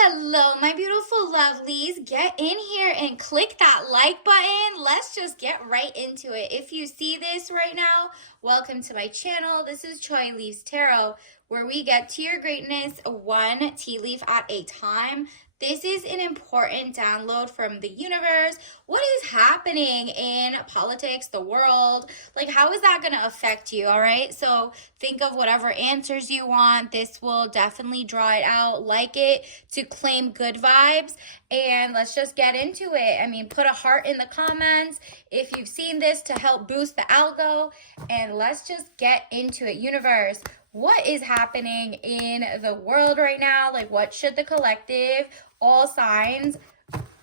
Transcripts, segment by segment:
Hello, my beautiful lovelies. Get in here and click that like button. Let's just get right into it. If you see this right now, welcome to my channel. This is Choi Leaves Tarot, where we get to your greatness one tea leaf at a time. This is an important download from the universe. What is happening in politics, the world? Like, how is that going to affect you? All right. So think of whatever answers you want. This will definitely draw it out. Like it to claim good vibes. And let's just get into it. I mean, put a heart in the comments if you've seen this to help boost the algo. And let's just get into it. Universe, what is happening in the world right now? Like, what should the collective, all signs,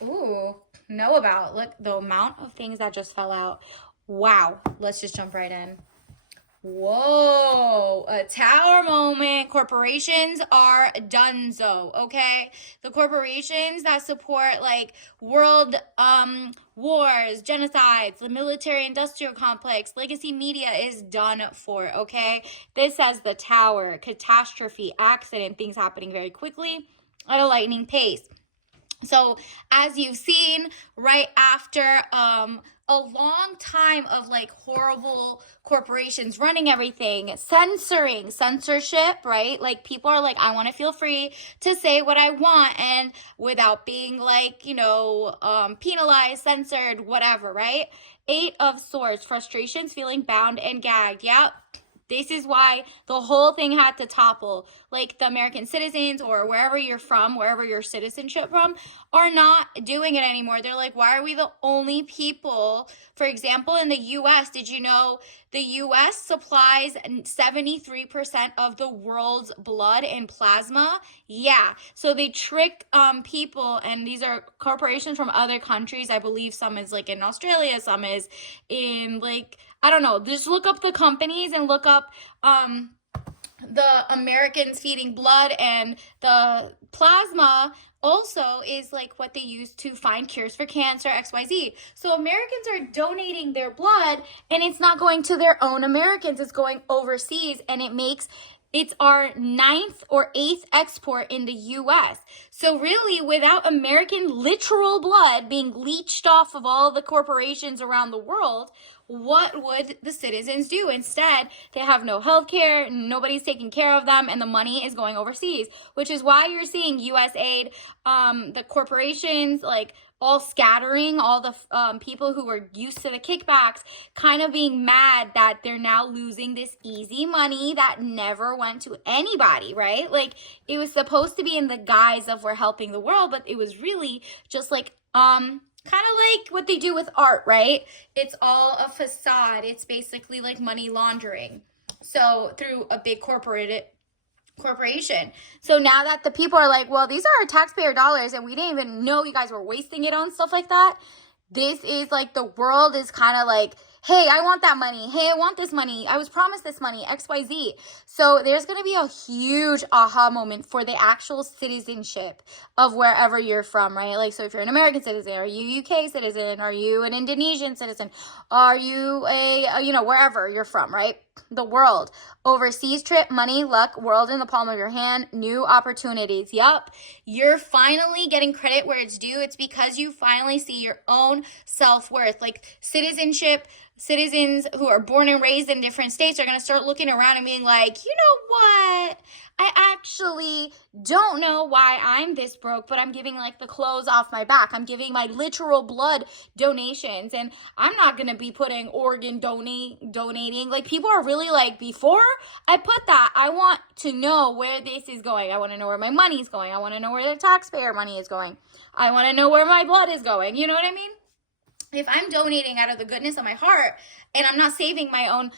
know about? Look, the amount of things that just fell out. Wow. Let's just jump right in. Whoa, a tower moment. Corporations are donezo, okay? The corporations that support like world wars, genocides, the military industrial complex, legacy media is done for, okay? This says the tower, catastrophe, accident, things happening very quickly at a lightning pace. So as you've seen, right after a long time of like horrible corporations running everything, censorship, right? Like people are like, I want to feel free to say what I want and without being like, penalized, censored, whatever, right? Eight of Swords, frustrations, feeling bound and gagged. Yep. This is why the whole thing had to topple. Like the American citizens or wherever you're from, wherever your citizenship from, are not doing it anymore. They're like, why are we the only people? For example, in the U.S., did you know the U.S. supplies 73% of the world's blood and plasma? Yeah. So they trick people, and these are corporations from other countries. I believe some is like in Australia, some is in like, I don't know. Just look up the companies and look up the Americans feeding blood, and the plasma also is like what they use to find cures for cancer, XYZ. So Americans are donating their blood, and it's not going to their own Americans. It's going overseas, and it's our 9th or 8th export in the U.S. So really, without American literal blood being leached off of all the corporations around the world, what would the citizens do? Instead, they have no health care, nobody's taking care of them, and the money is going overseas, which is why you're seeing U.S. aid, the corporations, like, all scattering, all the people who were used to the kickbacks kind of being mad that they're now losing this easy money that never went to anybody, right? Like, it was supposed to be in the guise of we're helping the world, but it was really just like, kind of like what they do with art, right? It's all a facade. It's basically like money laundering. So through a big corporation. So now that the people are like, well, these are our taxpayer dollars and we didn't even know you guys were wasting it on stuff like that. This is like the world is kind of like, hey, I want that money. Hey, I want this money. I was promised this money, XYZ. So there's going to be a huge aha moment for the actual citizenship of wherever you're from, right? Like, so if you're an American citizen, are you UK citizen? Are you an Indonesian citizen? Are you wherever you're from, right? The world. Overseas trip, money, luck, world in the palm of your hand, new opportunities. Yup. You're finally getting credit where it's due. It's because you finally see your own self-worth. Like citizens who are born and raised in different states are going to start looking around and being like, you know what? I actually don't know why I'm this broke, but I'm giving like the clothes off my back. I'm giving my literal blood donations, and I'm not going to be putting organ donating. Like people are really like, before I put that, I want to know where this is going. I want to know where my money is going. I want to know where the taxpayer money is going. I want to know where my blood is going. You know what I mean? If I'm donating out of the goodness of my heart and I'm not saving my own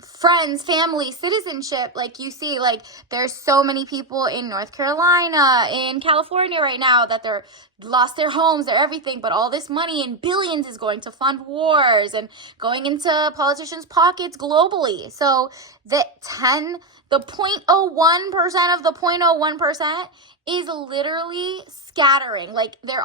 friends, family, citizenship, like you see, like there's so many people in North Carolina, in California right now that they're lost their homes, their everything, but all this money and billions is going to fund wars and going into politicians' pockets globally. So the 0.01% of the 0.01% is literally scattering. Like they're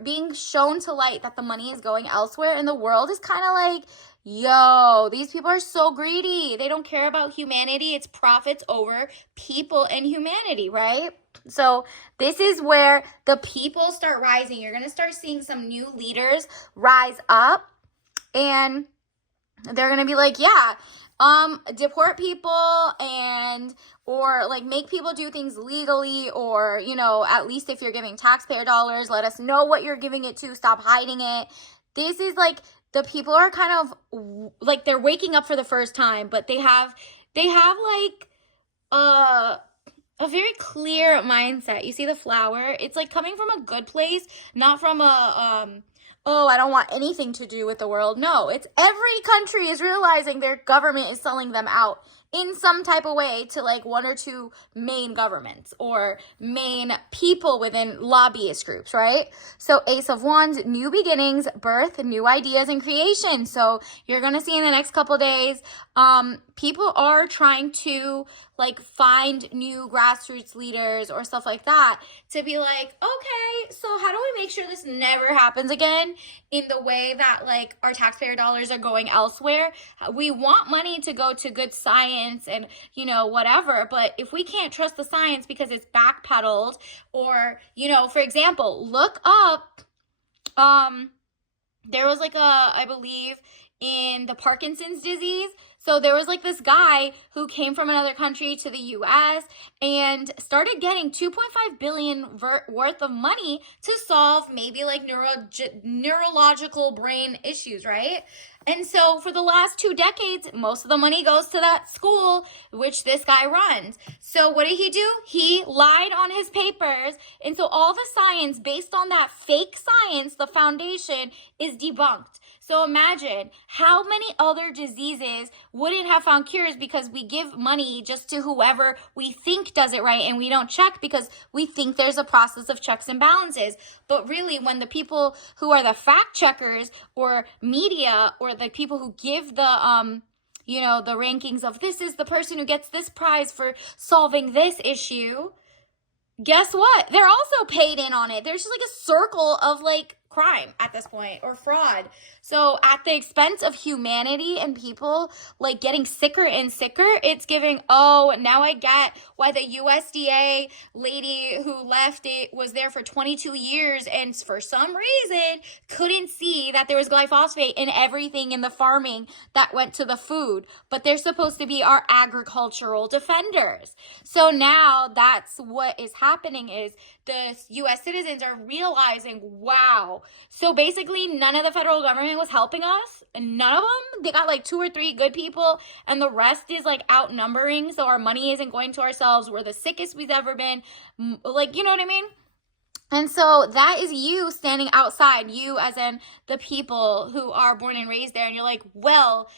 being shown to light that the money is going elsewhere, and the world is kind of like, Yo, these people are so greedy. They don't care about humanity. It's profits over people and humanity, right? So this is where the people start rising. You're going to start seeing some new leaders rise up, and they're going to be like, yeah, deport people, and or like make people do things legally, or, you know, at least if you're giving taxpayer dollars, let us know what you're giving it to. Stop hiding it. This is like, the people are kind of like, they're waking up for the first time, but they have like a very clear mindset. You see the flower? It's like coming from a good place, not from a oh, I don't want anything to do with the world. No, it's every country is realizing their government is selling them out in some type of way to like one or two main governments or main people within lobbyist groups, right? So Ace of Wands, new beginnings, birth, new ideas, and creation. So you're going to see in the next couple days, people are trying to like find new grassroots leaders or stuff like that to be like, okay, so how do we make sure this never happens again in the way that like our taxpayer dollars are going elsewhere? We want money to go to good science and, you know, whatever, but if we can't trust the science because it's backpedaled, or, you know, for example, look up, there was like I believe in the Parkinson's disease. So there was like this guy who came from another country to the US and started getting 2.5 billion worth of money to solve maybe like neurological brain issues, right? And so for the last 2 decades, most of the money goes to that school, which this guy runs. So what did he do? He lied on his papers. And so all the science based on that fake science, the foundation, is debunked. So imagine how many other diseases wouldn't have found cures because we give money just to whoever we think does it right, and we don't check because we think there's a process of checks and balances. But really, when the people who are the fact checkers or media or the people who give the you know, the rankings of this is the person who gets this prize for solving this issue, guess what? They're also paid in on it. There's just like a circle of like crime at this point, or fraud. So at the expense of humanity and people like getting sicker and sicker, it's giving, oh, now I get why the USDA lady who left it was there for 22 years and for some reason couldn't see that there was glyphosate in everything in the farming that went to the food. But they're supposed to be our agricultural defenders. So now that's what is happening, is the US citizens are realizing, wow. So basically none of the federal government was helping us. None of them. They got like 2 or 3 good people and the rest is like outnumbering. So our money isn't going to ourselves. We're the sickest we've ever been. Like, you know what I mean? And so that is you standing outside, you as in the people who are born and raised there. And you're like, well,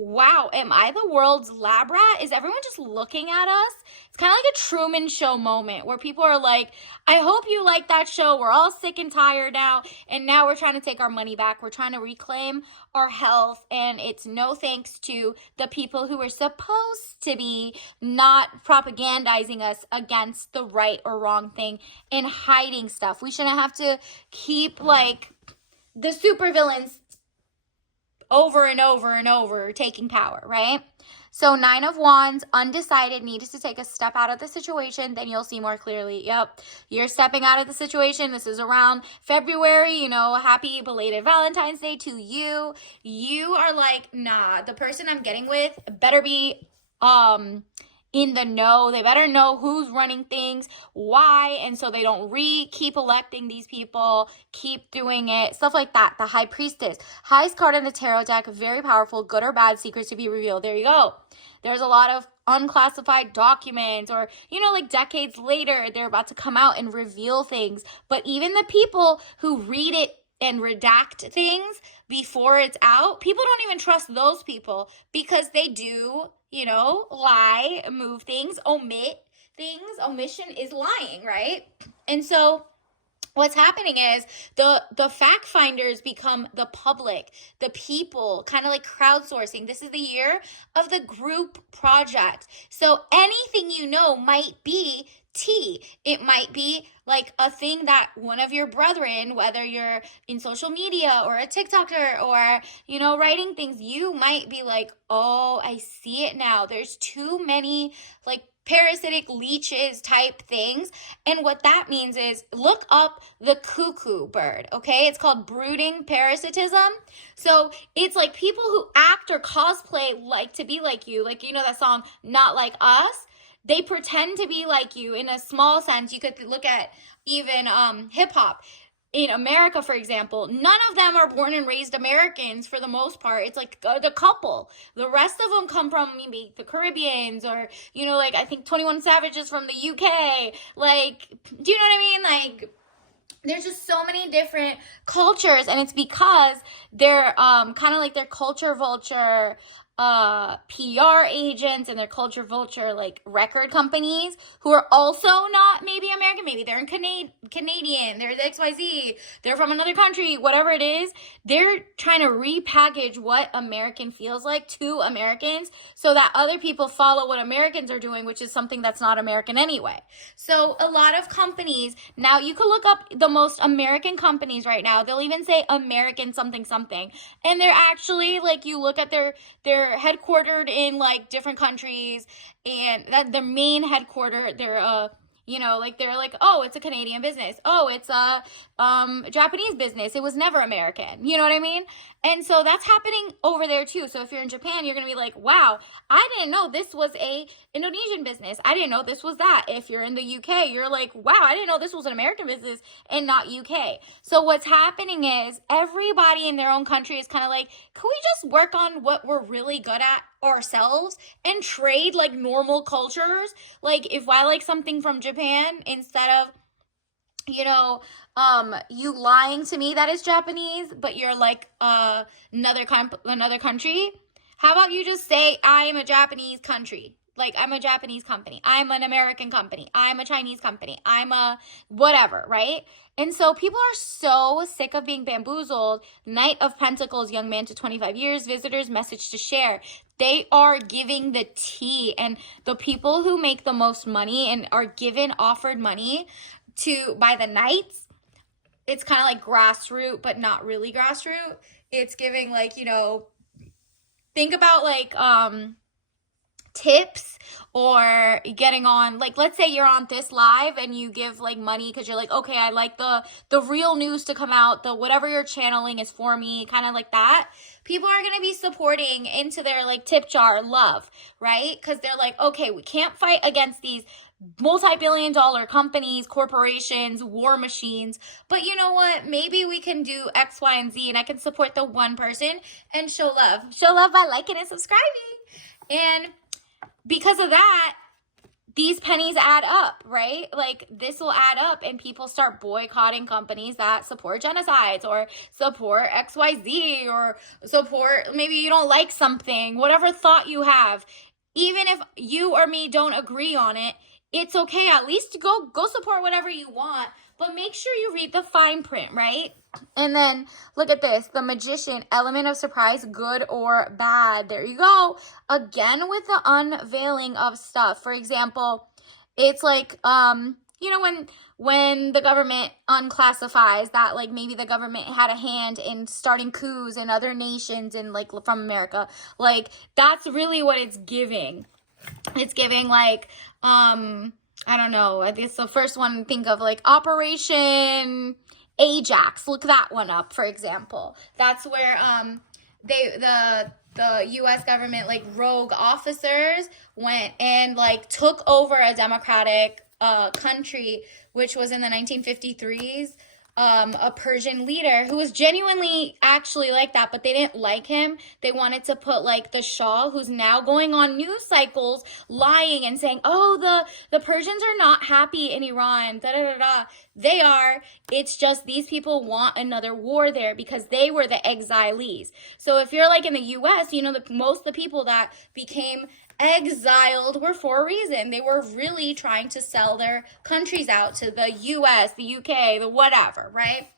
wow, am I the world's lab rat? Is everyone just looking at us? It's kind of like a Truman Show moment where people are like, I hope you like that show. We're all sick and tired now. And now we're trying to take our money back. We're trying to reclaim our health. And it's no thanks to the people who are supposed to be not propagandizing us against the right or wrong thing and hiding stuff. We shouldn't have to keep like the supervillains over and over and over taking power, right? So 9 of Wands, undecided, needs to take a step out of the situation, then you'll see more clearly. Yep, you're stepping out of the situation. This is around February, you know, happy belated Valentine's Day to you. You are like, nah, the person I'm getting with better be in the know. They better know who's running things, why, and so they don't keep electing these people, keep doing it, stuff like that. The High Priestess, highest card in the tarot deck, very powerful, good or bad, secrets to be revealed. There you go. There's a lot of unclassified documents, or, you know, like decades later, they're about to come out and reveal things. But even the people who read it and redact things before it's out, people don't even trust those people because they do, you know, lie, move things, omit things. Omission is lying, right? And so what's happening is the fact finders become the public, the people, kind of like crowdsourcing. This is the year of the group project. So anything you know might be tea. It might be like a thing that one of your brethren, whether you're in social media or a TikToker or, writing things, you might be like, oh, I see it now. There's too many like parasitic leeches type things. And what that means is look up the cuckoo bird, okay? It's called brooding parasitism. So it's like people who act or cosplay like to be like you, like, that song, Not Like Us. They pretend to be like you in a small sense. You could look at even hip hop. In America, for example, none of them are born and raised Americans for the most part. It's like the couple. The rest of them come from maybe the Caribbeans or, like I think 21 Savage is from the UK. Like, do you know what I mean? Like, there's just so many different cultures, and it's because they're kind of like their culture vulture PR agents and their culture vulture like record companies who are also not maybe American, maybe they're in Canadian, they're the XYZ, they're from another country, whatever it is. They're trying to repackage what American feels like to Americans so that other people follow what Americans are doing, which is something that's not American anyway. So a lot of companies, now you can look up the most American companies right now. They'll even say American something something. And they're actually like, you look at they're headquartered in like different countries, and that their main headquarter, they're they're like, oh, it's a Canadian business. Oh, it's a Japanese business. It was never American. You know what I mean? And so that's happening over there too. So if you're in Japan, you're going to be like, wow, I didn't know this was a Indonesian business. I didn't know this was that. If you're in the UK, you're like, wow, I didn't know this was an American business and not UK. So what's happening is everybody in their own country is kind of like, can we just work on what we're really good at ourselves and trade like normal cultures? Like if I like something from Japan, instead of you lying to me that is Japanese, but you're like another country, how about you just say I am a Japanese country? Like, I'm a Japanese company. I'm an American company. I'm a Chinese company. I'm a whatever, right? And so people are so sick of being bamboozled. Knight of Pentacles, young man to 25 years, visitors, message to share. They are giving the tea. And the people who make the most money and are offered money by the knights, it's kind of like grassroots, but not really grassroots. It's giving like, think about like tips or getting on, like, let's say you're on this live and you give like money because you're like, okay, I like the real news to come out, the whatever you're channeling is for me, kind of like that. People are going to be supporting into their like tip jar love, right? Because they're like, okay, we can't fight against these multi-billion-dollar companies, corporations, war machines, but you know what? Maybe we can do X, Y, and Z, and I can support the one person and show love. Show love by liking and subscribing. And because of that, these pennies add up, right? Like, this will add up, and people start boycotting companies that support genocides or support XYZ or support, maybe you don't like something, whatever thought you have. Even if you or me don't agree on it, it's okay. At least go support whatever you want, but make sure you read the fine print, right? And then look at this, the Magician, element of surprise, good or bad. There you go. Again, with the unveiling of stuff. For example, it's like, when the government unclassifies that, like, maybe the government had a hand in starting coups in other nations and like from America, like, that's really what it's giving. It's giving like, I don't know, I guess the first one, think of like Operation Ajax. Look that one up, for example. That's where the U.S. government, like rogue officers, went and like took over a democratic country, which was in the 1953s. A Persian leader who was genuinely actually like that, but they didn't like him. They wanted to put like the Shah, who's now going on news cycles lying and saying, oh, the Persians are not happy in Iran, da da da da. They are. It's just these people want another war there because they were the exilees. So if you're like in the U.S., most of the people that became exiled were for a reason. They were really trying to sell their countries out to the US, the UK, the whatever, right?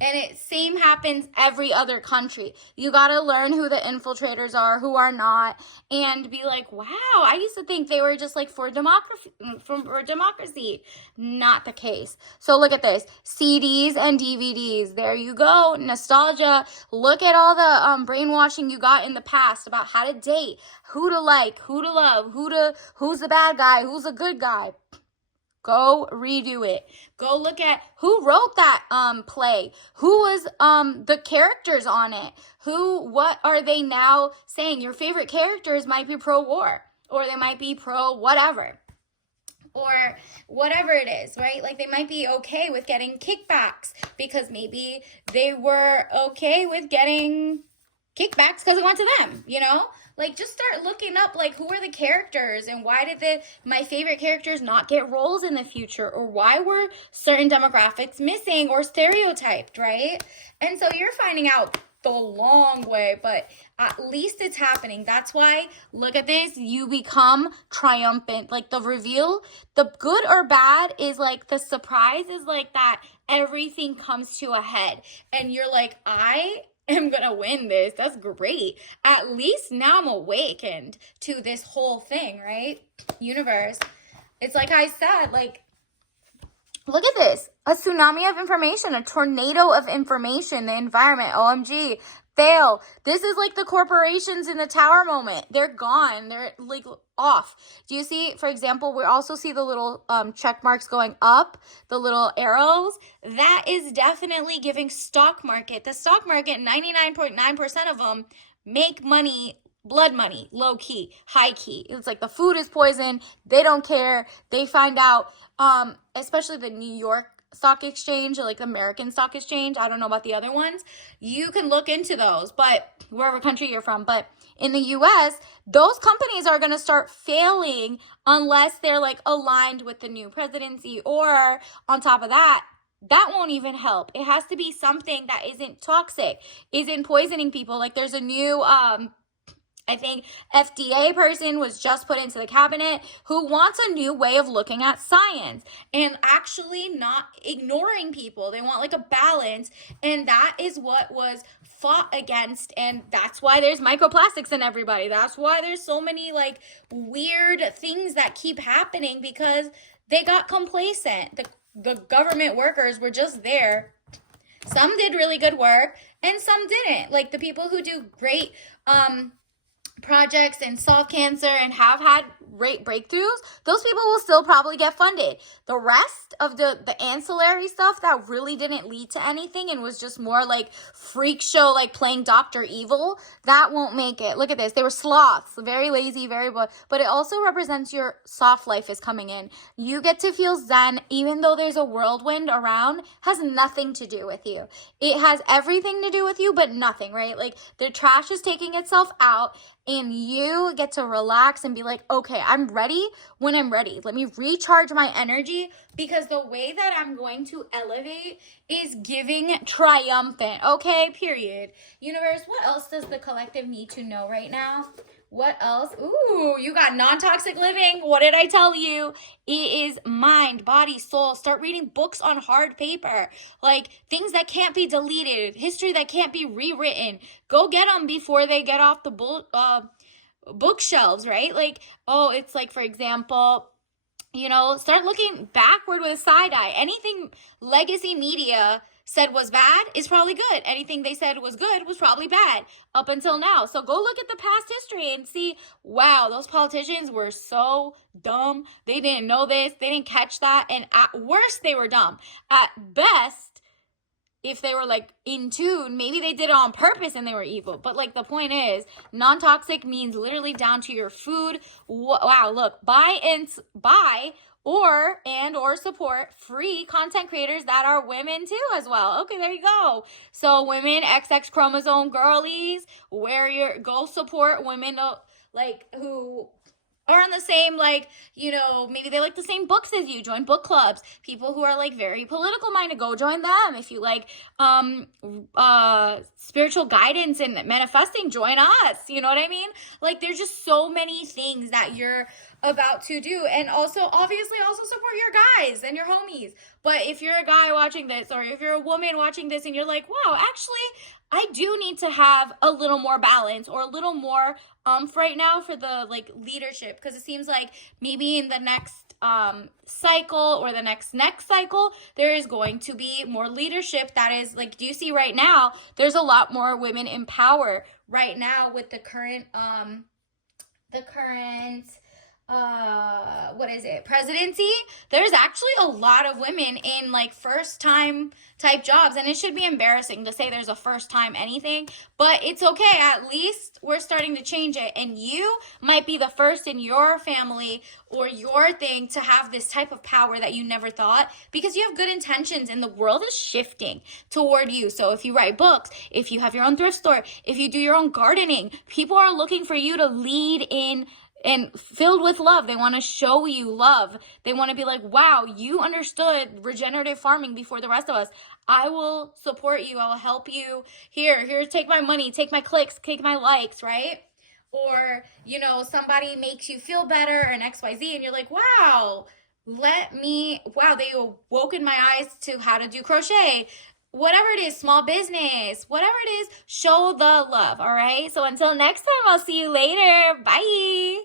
And it same happens every other country. You got to learn who the infiltrators are, who are not, and be like, wow, I used to think they were just like for democracy. Not the case. So look at this. CDs and DVDs. There you go. Nostalgia. Look at all the brainwashing you got in the past about how to date, who to like, who to love, who's the bad guy, who's the good guy. Go redo it. Go look at who wrote that play. Who was the characters on it? What are they now saying? Your favorite characters might be pro-war, or they might be pro-whatever, or whatever it is, right? Like they might be okay with getting kickbacks because maybe they were okay with getting kickbacks because it went to them, you know? Like, just start looking up, like, who are the characters and why did my favorite characters not get roles in the future, or why were certain demographics missing or stereotyped, right? And so you're finding out the long way, but at least it's happening. That's why, look at this, you become triumphant. Like, the reveal, the good or bad is like, the surprise is like that everything comes to a head. And you're like, I am gonna win this. That's great. At least now I'm awakened to this whole thing, right? Universe. It's like I said, like, look at this. A tsunami of information, a tornado of information, the environment, OMG, fail. This is like the corporations in the tower moment. They're gone. They're like off. Do you see, for example, we also see the little check marks going up, the little arrows. That is definitely giving stock market. The stock market, 99.9% of them make money, blood money, low key, high key. It's like the food is poison. They don't care. They find out, especially the New York Stock Exchange, or like the American Stock Exchange. I don't know about the other ones. You can look into those, but wherever country you're from. But in the US, those companies are going to start failing unless they're like aligned with the new presidency, or on top of that, that won't even help. It has to be something that isn't toxic, isn't poisoning people. Like there's a new I think FDA person was just put into the cabinet who wants a new way of looking at science and actually not ignoring people. They want like a balance, and that is what was fought against, and that's why there's microplastics in everybody. That's why there's so many like weird things that keep happening, because they got complacent. The government workers were just there. Some did really good work and some didn't. Like the people who do great projects and solve cancer and have had great breakthroughs, those people will still probably get funded. The rest of the ancillary stuff that really didn't lead to anything and was just more like freak show, like playing Dr. Evil, that won't make it. Look at this. They were sloths, very lazy, but it also represents your soft life is coming in. You get to feel zen, even though there's a whirlwind around, has nothing to do with you. It has everything to do with you, but nothing, right? Like the trash is taking itself out, and you get to relax and be like, okay, I'm ready when I'm ready. Let me recharge my energy, because the way that I'm going to elevate is giving triumphant. Okay, period. Universe, what else does the collective need to know right now? What else? Ooh, you got non-toxic living. What did I tell you? It is mind, body, soul. Start reading books on hard paper. Like things that can't be deleted, history that can't be rewritten. Go get them before they get off the bookshelves, right? Like, oh, it's like, for example, you know, start looking backward with a side eye. Anything legacy media said was bad is probably good. Anything they said was good was probably bad up until now. So go look at the past history and see, wow, those politicians were so dumb. They didn't know this. They didn't catch that. And at worst, they were dumb. At best, if they were like in tune, maybe they did it on purpose and they were evil. But like the point is, non-toxic means literally down to your food. Wow, look, buy or support free content creators that are women too as well. Okay, there you go. So women, XX chromosome girlies, go support women like who are on the same, like, you know, maybe they like the same books as you. Join book clubs. People who are like very political minded, go join them. If you like spiritual guidance and manifesting, join us. You know what I mean? Like there's just so many things that you're about to do. And also, obviously, also support your guys and your homies. But if you're a guy watching this, or if you're a woman watching this and you're like, wow, actually, I do need to have a little more balance or a little more right now for the like leadership, because it seems like maybe in the next cycle or the next cycle there is going to be more leadership. That is like, do you see right now there's a lot more women in power right now with the current what is it, presidency. There's actually a lot of women in like first time type jobs, and it should be embarrassing to say there's a first time anything, but it's okay. At least we're starting to change it, and you might be the first in your family or your thing to have this type of power that you never thought, because you have good intentions and the world is shifting toward you. So if you write books, if you have your own thrift store, if you do your own gardening, people are looking for you to lead in and filled with love. They want to show you love. They want to be like, wow, you understood regenerative farming before the rest of us. I will support you. I will help you. Here, take my money, take my clicks, take my likes, right? Or, you know, somebody makes you feel better and XYZ, and you're like, wow, they awoken my eyes to how to do crochet. Whatever it is, small business, whatever it is, show the love, all right? So until next time, I'll see you later. Bye.